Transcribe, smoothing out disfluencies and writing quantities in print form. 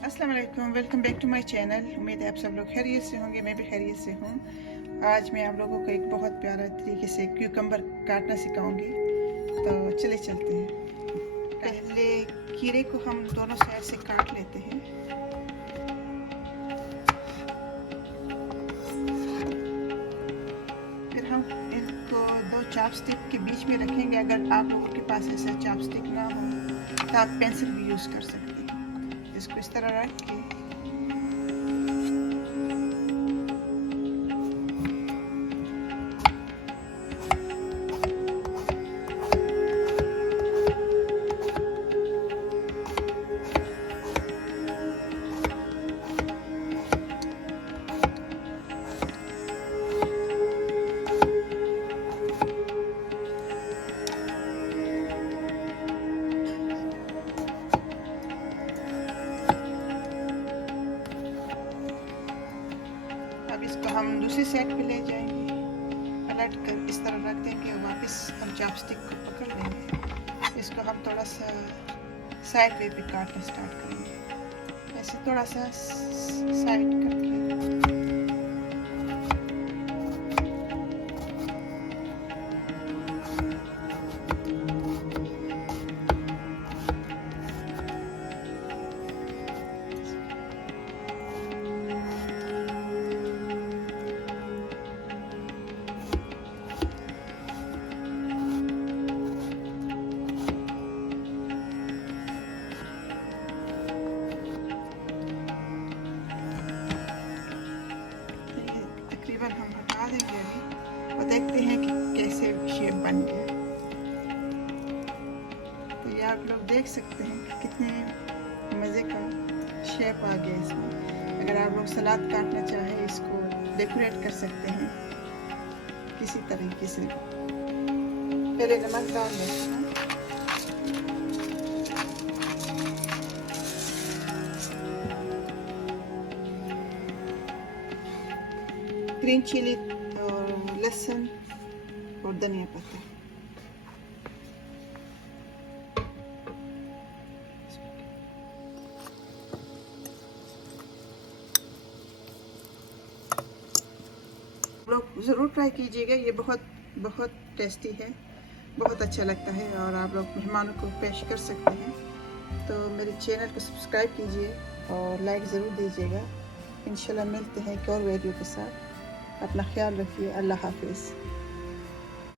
अस्सलाम वालेकुम, welcome back to my channel. उम्मीद है आप सब लोग खैरियत से होंगे, मैं भी खैरियत से हूँ। आज मैं आप लोगों को एक बहुत प्यारा तरीके से क्यूकम्बर काटना सिखाऊंगी, तो चले चलते हैं। पहले खीरे को हम दोनों साइड से काट लेते हैं। फिर हम इनको दो चॉपस्टिक के बीच में रखेंगे। अगर आप लोगों के पास ऐसा चॉपस्टिक ना हो तो आप पेंसिल भी यूज़ कर सकते हैं। इसको इस तरह रख के अब इसको हम दूसरी साइड पे ले जाएंगे, पलट कर इस तरह रख देंगे और वापस हम चॉपस्टिक को पकड़ लेंगे। इसको हम थोड़ा सा साइड वे पे काटना स्टार्ट करेंगे, ऐसे थोड़ा सा साइड करके। हम हटा देंगे अभी और देखते हैं कि कैसे शेप बन गया। तो ये आप लोग देख सकते हैं कि कितने मज़े का शेप आ गया इसमें। अगर आप लोग सलाद काटना चाहें, इसको डेकोरेट कर सकते हैं किसी तरीके से। पहले नमक डाल देते हैं, ग्रीन चिली और लहसुन और धनिया पत्ता। लोग ज़रूर ट्राई कीजिएगा, ये बहुत बहुत टेस्टी है, बहुत अच्छा लगता है और आप लोग मेहमानों को पेश कर सकते हैं। तो मेरे चैनल को सब्सक्राइब कीजिए और लाइक ज़रूर दीजिएगा। इंशाल्लाह मिलते हैं एक और वीडियो के साथ। अपना ख्याल रखिए। अल्लाह हाफिज़।